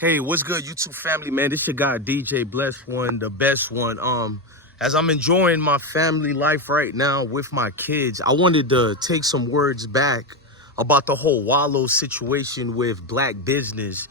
Hey, what's good, YouTube family, man? This your guy, DJ Bless One, the best one. As I'm enjoying my family life right now with my kids, I wanted to take some words back about the whole Wallo situation with black business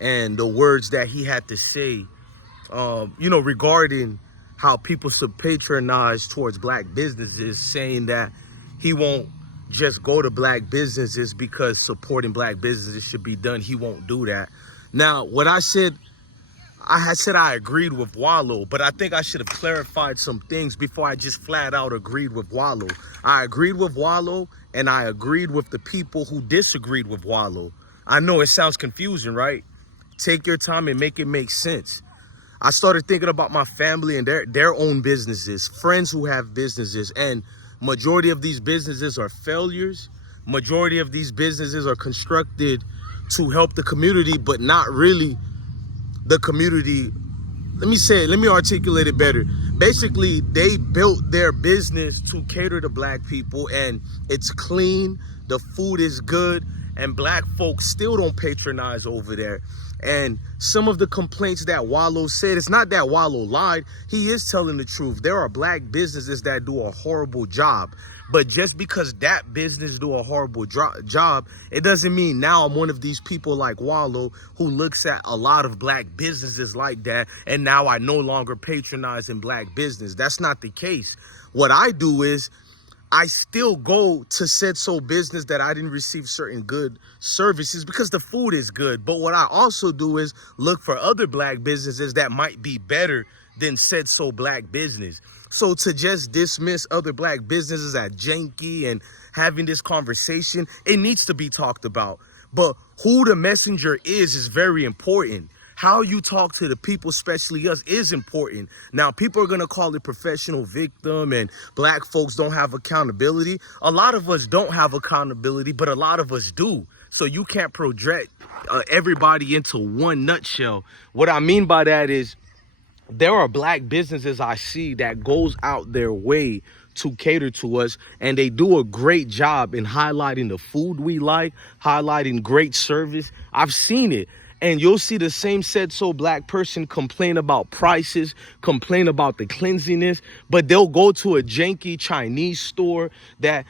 and the words that he had to say, regarding how people should patronize towards black businesses, saying that he won't just go to black businesses because supporting black businesses should be done. He won't do that. Now, what I had said I agreed with Wallo, but I think I should have clarified some things before I just flat out agreed with Wallo. I agreed with Wallo, and I agreed with the people who disagreed with Wallo. I know it sounds confusing, right? Take your time and make it make sense. I started thinking about my family and their own businesses, friends who have businesses, and majority of these businesses are failures. Majority of these businesses are constructed to help the community, but not really the community. Let me articulate it better. Basically, they built their business to cater to black people, and it's clean, the food is good, and black folks still don't patronize over there. And some of the complaints that Wallo said, it's not that Wallo lied, he is telling the truth. There are black businesses that do a horrible job. But just because that business do a horrible job, it doesn't mean now I'm one of these people like Wallo who looks at a lot of black businesses like that and now I no longer patronize in black business. That's not the case. What I do is I still go to said so business that I didn't receive certain good services because the food is good. But what I also do is look for other black businesses that might be better than said so black business. So to just dismiss other black businesses as janky and having this conversation, it needs to be talked about. But who the messenger is very important. How you talk to the people, especially us, is important. Now, people are going to call it professional victim and black folks don't have accountability. A lot of us don't have accountability, but a lot of us do. So you can't project everybody into one nutshell. What I mean by that is there are black businesses I see that goes out their way to cater to us, and they do a great job in highlighting the food we like, highlighting great service. I've seen it. And you'll see the same said so black person complain about prices, complain about the cleanliness, but they'll go to a janky Chinese store that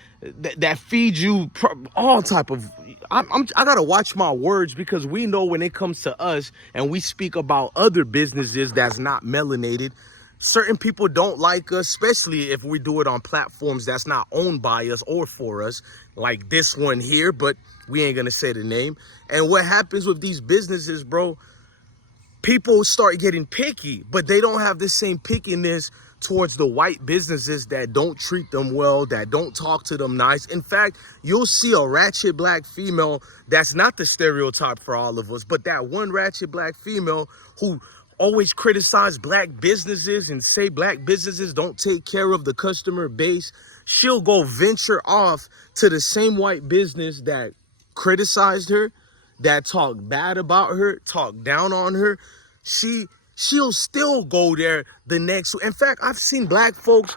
feeds you all type of. I gotta watch my words because we know when it comes to us and we speak about other businesses that's not melanated, certain people don't like us, especially if we do it on platforms that's not owned by us or for us, like this one here, but we ain't gonna say the name. And what happens with these businesses, bro, people start getting picky, but they don't have the same pickiness towards the white businesses that don't treat them well, that don't talk to them nice. In fact, you'll see a ratchet black female that's not the stereotype for all of us, but that one ratchet black female who always criticize black businesses and say black businesses don't take care of the customer base. She'll go venture off to the same white business that criticized her, that talked bad about her, talked down on her. She'll still go there the next. In fact, I've seen black folks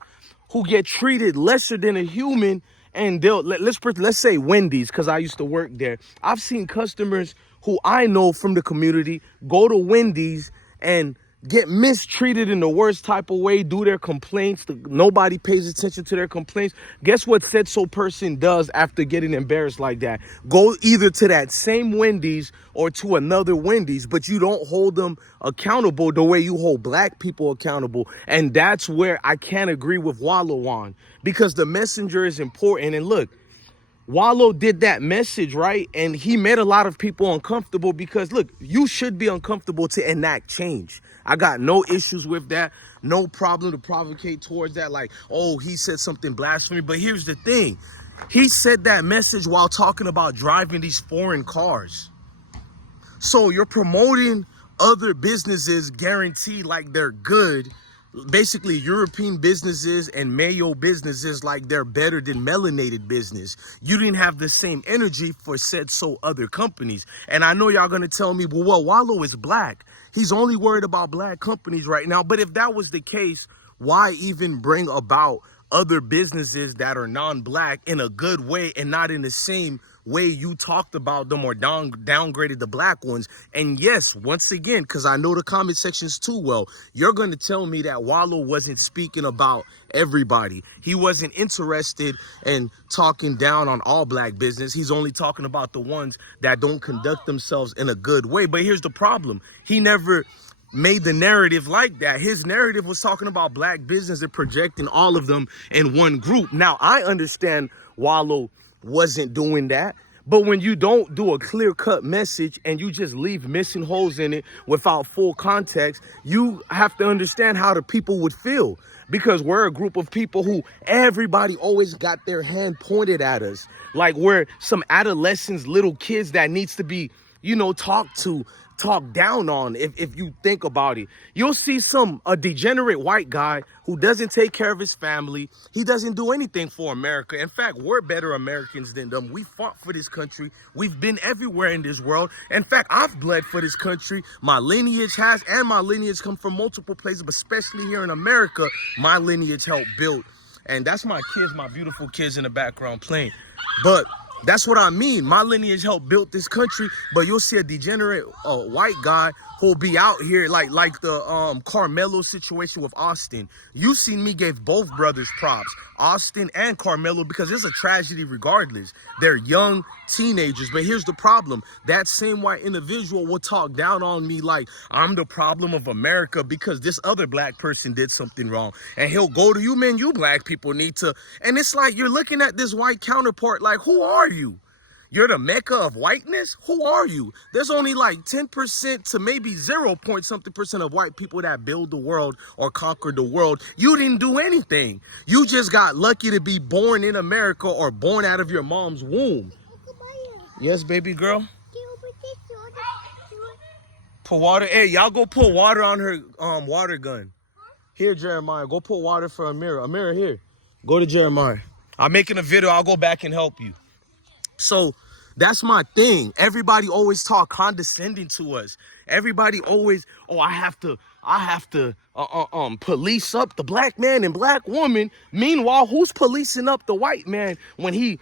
who get treated lesser than a human, and let's say Wendy's, because I used to work there. I've seen customers who I know from the community go to Wendy's and get mistreated in the worst type of way, do their complaints. Nobody pays attention to their complaints. Guess what said so person does after getting embarrassed like that? Go either to that same Wendy's or to another Wendy's, but you don't hold them accountable the way you hold black people accountable. And that's where I can't agree with Wallo on, because the messenger is important. And look, Wallo did that message, right? And he made a lot of people uncomfortable because, look, you should be uncomfortable to enact change. I got no issues with that. No problem to provocate towards that. Like, oh, he said something blasphemy. But here's the thing. He said that message while talking about driving these foreign cars. So you're promoting other businesses guaranteed like they're good. Basically, European businesses and Mayo businesses like they're better than melanated business. You didn't have the same energy for said so other companies. And I know y'all gonna tell me, well, Wallo is black. He's only worried about black companies right now. But if that was the case, why even bring about other businesses that are non-black in a good way and not in the same way you talked about them or downgraded the black ones. And yes, once again, because I know the comment sections too well, you're going to tell me that Wallo wasn't speaking about everybody. He wasn't interested in talking down on all black business. He's only talking about the ones that don't conduct themselves in a good way. But here's the problem. He never made the narrative like that. His narrative was talking about black business and projecting all of them in one group. Now, I understand Wallo wasn't doing that, but when you don't do a clear-cut message and you just leave missing holes in it without full context, you have to understand how the people would feel, because we're a group of people who everybody always got their hand pointed at us, like we're some adolescents, little kids that needs to be, you know, talked to, talked down on. If you think about it, you'll see a degenerate white guy who doesn't take care of his family. He doesn't do anything for America. In fact, we're better Americans than them. We fought for this country. We've been everywhere in this world. In fact, I've bled for this country. My lineage has, and my lineage come from multiple places, but especially here in America, my lineage helped build. And that's my kids, my beautiful kids in the background playing. But that's what I mean. My lineage helped build this country, but you'll see a degenerate white guy who'll be out here like the Carmelo situation with Austin. You seen me gave both brothers props, Austin and Carmelo, because it's a tragedy regardless. They're young teenagers, but here's the problem. That same white individual will talk down on me like I'm the problem of America because this other black person did something wrong. And he'll go to you, man, you black people need to. And it's like you're looking at this white counterpart like, who are you? You're the mecca of whiteness? Who are you? There's only like 10% to maybe 0 point something percent of white people that build the world or conquer the world. You didn't do anything. You just got lucky to be born in America or born out of your mom's womb. Yes, baby girl? Put water. Hey, y'all go put water on her water gun. Here, Jeremiah, go put water for Amira. Amira, here. Go to Jeremiah. I'm making a video. I'll go back and help you. So that's my thing. Everybody always talk condescending to us. Everybody always, oh, I have to police up the black man and black woman. Meanwhile, who's policing up the white man when he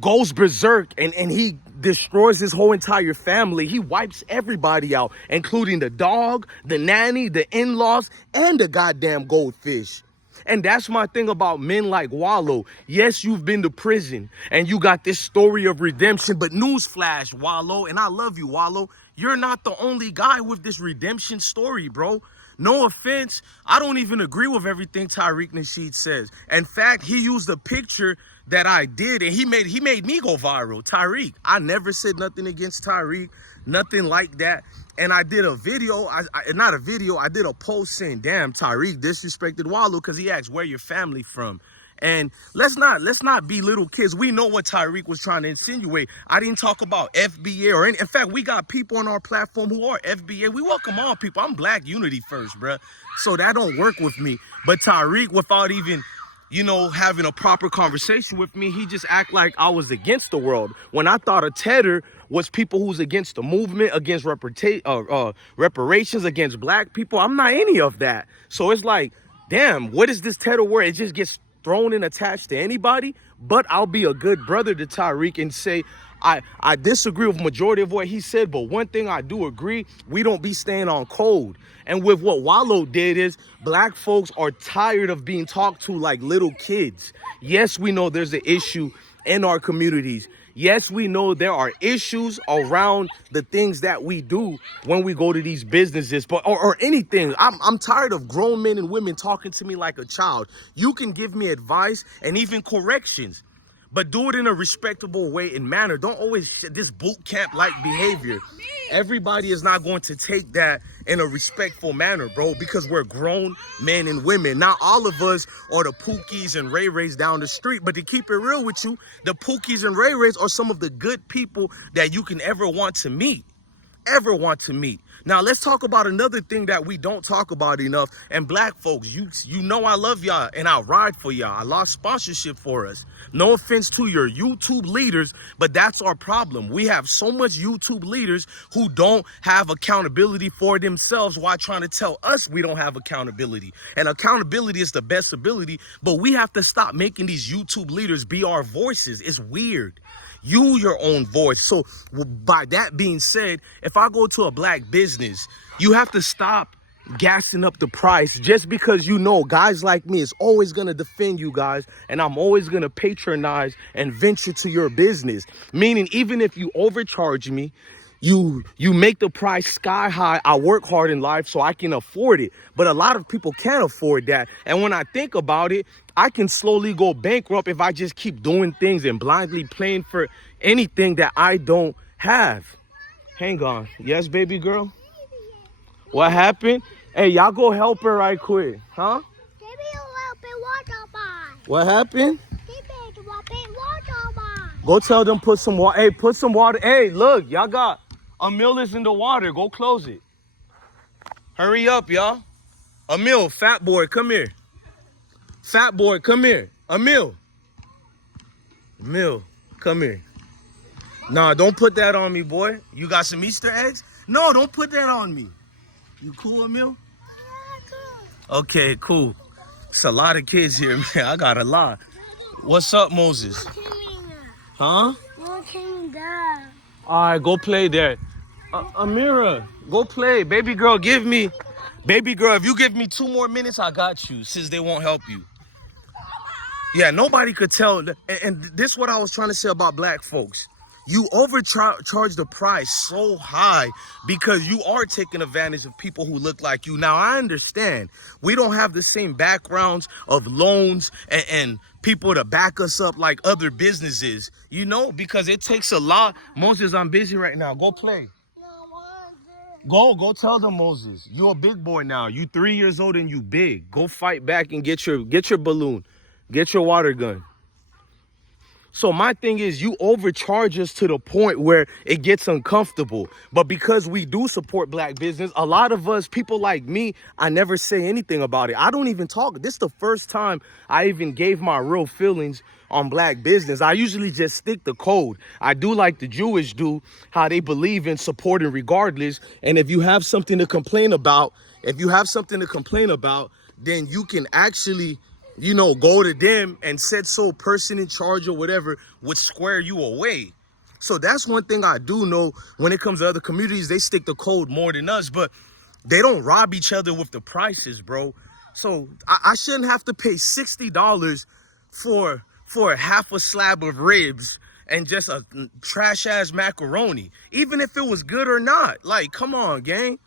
goes berserk and he destroys his whole entire family? He wipes everybody out, including the dog, the nanny, the in-laws, and the goddamn goldfish. And that's my thing about men like Wallo. Yes, you've been to prison and you got this story of redemption, but newsflash, Wallo, and I love you, Wallo, you're not the only guy with this redemption story, bro. No offense, I don't even agree with everything Tyreek Nasheed says. In fact, he used a picture that I did and he made me go viral. Tyreek, I never said nothing against Tyreek, nothing like that. And I did a video, I did a post saying, damn, Tyreek disrespected Wallo because he asked where your family from. And let's not be little kids. We know what Tyreek was trying to insinuate. I didn't talk about FBA or any. In fact, we got people on our platform who are FBA. We welcome all people. I'm black unity first, bruh. So that don't work with me. But Tyreek, without even, you know, having a proper conversation with me, he just act like I was against the world. When I thought a Tedder was people who's against the movement, against reparations, against black people. I'm not any of that. So it's like, damn, what is this Tedder word? It just gets thrown and attached to anybody. But I'll be a good brother to Tyreek and say, I disagree with majority of what he said, but one thing I do agree, we don't be staying on code. And with what Wallo did is black folks are tired of being talked to like little kids. Yes, we know there's an issue in our communities. Yes, we know there are issues around the things that we do when we go to these businesses, but or anything. I'm tired of grown men and women talking to me like a child. You can give me advice and even corrections, but do it in a respectable way and manner. Don't always this boot camp like behavior. Everybody is not going to take that in a respectful manner, bro, because we're grown men and women. Not all of us are the Pookies and Ray Rays down the street, but to keep it real with you, the Pookies and Ray Rays are some of the good people that you can ever want to meet. Now let's talk about another thing that we don't talk about enough. And black folks, you know I love y'all and I ride for y'all. I lost sponsorship for us. No offense to your YouTube leaders, but that's our problem. We have so much YouTube leaders who don't have accountability for themselves while trying to tell us we don't have accountability. And accountability is the best ability, but we have to stop making these YouTube leaders be our voices. It's weird. You your own voice. So by that being said, if I go to a black business, you have to stop gassing up the price just because you know guys like me is always going to defend you guys, and I'm always going to patronize and venture to your business. Meaning, even if you overcharge me, you make the price sky high. I work hard in life so I can afford it, but a lot of people can't afford that. And when I think about it, I can slowly go bankrupt if I just keep doing things and blindly playing for anything that I don't have. Hang on. Yes, baby girl? What happened? Hey, y'all go help her right quick. Huh? What happened? Go tell them put some water. Hey, put some water. Hey, look, y'all got Emil is in the water. Go close it. Hurry up, y'all. Emil, fat boy, come here. Fat boy, come here. Emil. Emil, come here. Nah, don't put that on me, boy. You got some Easter eggs? No, don't put that on me. You cool, Emil? Okay, cool. It's a lot of kids here, man. I got a lot. What's up, Moses? Huh? All right, go play there. Amira, go play. Baby girl, baby girl, if you give me 2 more minutes, I got you, since they won't help you. Yeah, nobody could tell. And this is what I was trying to say about black folks. You overcharge the price so high because you are taking advantage of people who look like you. Now, I understand we don't have the same backgrounds of loans and people to back us up like other businesses, you know, because it takes a lot. Moses, I'm busy right now. Go play. Go tell them, Moses. You're a big boy now. You 3 years old and you big. Go fight back and get your balloon. Get your water gun. So my thing is, you overcharge us to the point where it gets uncomfortable. But because we do support black business, a lot of us, people like me, I never say anything about it. I don't even talk. This is the first time I even gave my real feelings on black business. I usually just stick to code. I do like the Jewish do, how they believe in supporting regardless. And if you have something to complain about, then you can actually, you know, go to them and said so person in charge or whatever would square you away. So that's one thing I do know when it comes to other communities, they stick to code more than us, but they don't rob each other with the prices, bro. So I shouldn't have to pay $60 for half a slab of ribs and just a trash ass macaroni, even if it was good or not. Like, come on, gang.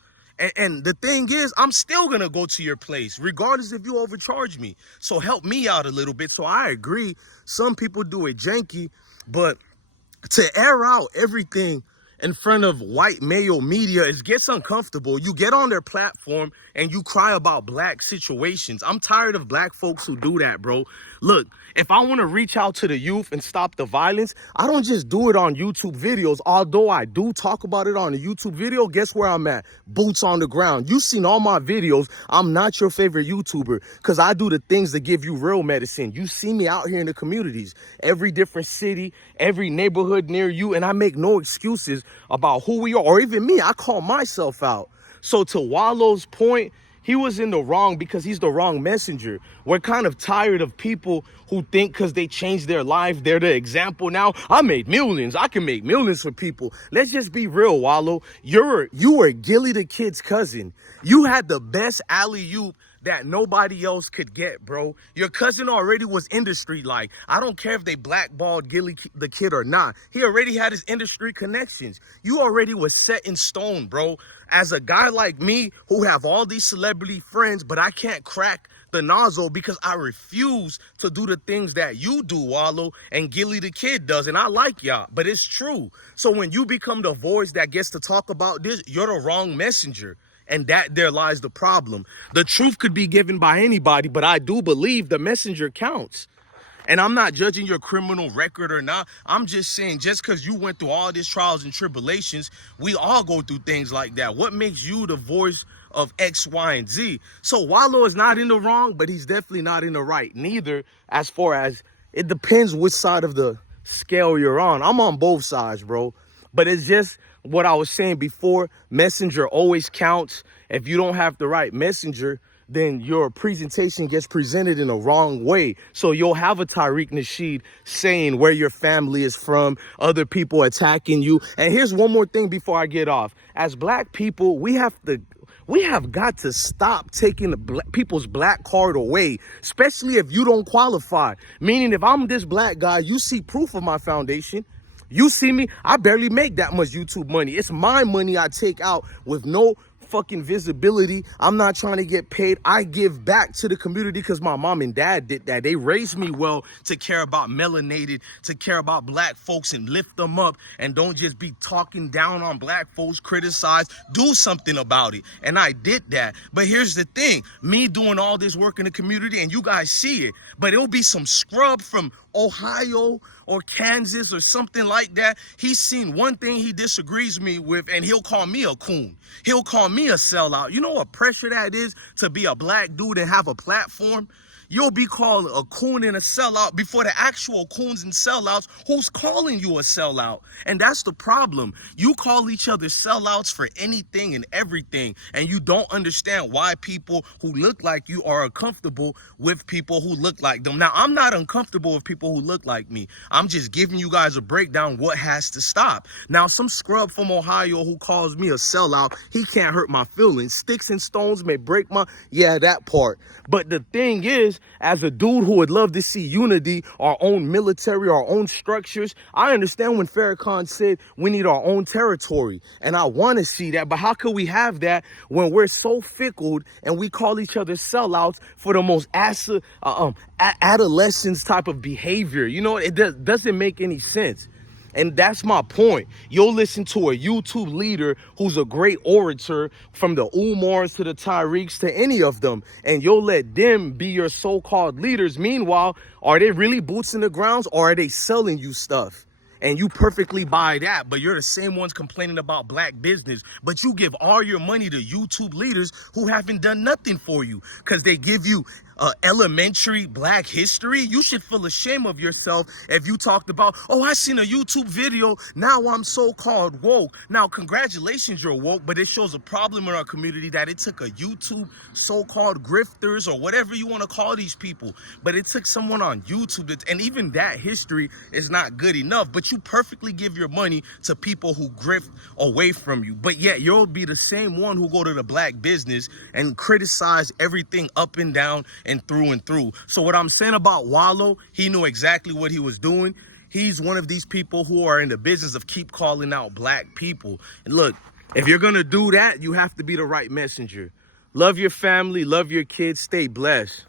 And the thing is, I'm still going to go to your place, regardless if you overcharge me. So help me out a little bit. So I agree. Some people do it janky, but to air out everything in front of white male media, it gets uncomfortable. You get on their platform and you cry about black situations. I'm tired of black folks who do that, bro. Look, if I want to reach out to the youth and stop the violence, I don't just do it on YouTube videos. Although I do talk about it on a YouTube video, guess where I'm at? Boots on the ground. You've seen all my videos. I'm not your favorite YouTuber because I do the things that give you real medicine. You see me out here in the communities, every different city, every neighborhood near you, and I make no excuses about who we are, or even me. I call myself out. So to Wallo's point, he was in the wrong because he's the wrong messenger. We're kind of tired of people who think because they changed their life, they're the example now. I made millions. I can make millions for people. Let's just be real, Wallo. You were Gilly the Kid's cousin. You had the best alley-oop that nobody else could get, bro. Your cousin already was industry like. I don't care if they blackballed Gilly the Kid or not. He already had his industry connections. You already was set in stone, bro. As a guy like me who have all these celebrity friends, but I can't crack the nozzle because I refuse to do the things that you do, Wallo, and Gilly the Kid does. And I like y'all, but it's true. So when you become the voice that gets to talk about this, you're the wrong messenger. And that there lies the problem. The truth could be given by anybody, but I do believe the messenger counts. And I'm not judging your criminal record or not. I'm just saying, just because you went through all these trials and tribulations, we all go through things like that. What makes you the voice of X, Y, and Z? So Wallo is not in the wrong, but he's definitely not in the right. Neither, as far as it depends which side of the scale you're on. I'm on both sides, bro. But it's just what I was saying before. Messenger always counts. If you don't have the right messenger, then your presentation gets presented in a wrong way. So you'll have a Tyreek Nasheed saying where your family is from, other people attacking you. And here's one more thing before I get off. As black people, we have got to stop taking the people's black card away, especially if you don't qualify. Meaning, if I'm this black guy, you see proof of my foundation. You see me, I barely make that much YouTube money. It's my money I take out with no fucking visibility. I'm not trying to get paid. I give back to the community because my mom and dad did that. They raised me well to care about melanated, to care about black folks and lift them up, and don't just be talking down on black folks, criticize, do something about it. And I did that. But here's the thing, me doing all this work in the community, and you guys see it, but it'll be some scrub from Ohio or Kansas or something like that. He's seen one thing he disagrees me with, and he'll call me a coon. He'll call me a sellout. You know what pressure that is to be a black dude and have a platform? You'll be called a coon and a sellout before the actual coons and sellouts who's calling you a sellout. And that's the problem. You call each other sellouts for anything and everything, and you don't understand why people who look like you are uncomfortable with people who look like them. Now, I'm not uncomfortable with people who look like me. I'm just giving you guys a breakdown what has to stop. Now, some scrub from Ohio who calls me a sellout, he can't hurt my feelings. Sticks and stones may break my, yeah, that part. But the thing is, as a dude who would love to see unity, our own military, our own structures, I understand when Farrakhan said we need our own territory, and I want to see that. But how could we have that when we're so fickle and we call each other sellouts for the most adolescence type of behavior? You know, it doesn't make any sense. And that's my point. You'll listen to a YouTube leader who's a great orator, from the Umars to the Tyreeks to any of them, and you'll let them be your so-called leaders. Meanwhile, are they really boots in the grounds, or are they selling you stuff? And you perfectly buy that, but you're the same ones complaining about black business, but you give all your money to YouTube leaders who haven't done nothing for you because they give you elementary black history. You should feel ashamed of yourself if you talked about, oh, I seen a YouTube video, now I'm so-called woke. Now, congratulations, you're woke, but it shows a problem in our community that it took a YouTube so-called grifters or whatever you want to call these people, but it took someone on YouTube and even that history is not good enough. But you perfectly give your money to people who grift away from you, but yet you'll be the same one who go to the black business and criticize everything up and down and through and through. So what I'm saying about Wallo, he knew exactly what he was doing. He's one of these people who are in the business of keep calling out black people. And look, if you're gonna do that, you have to be the right messenger. Love your family, love your kids, stay blessed.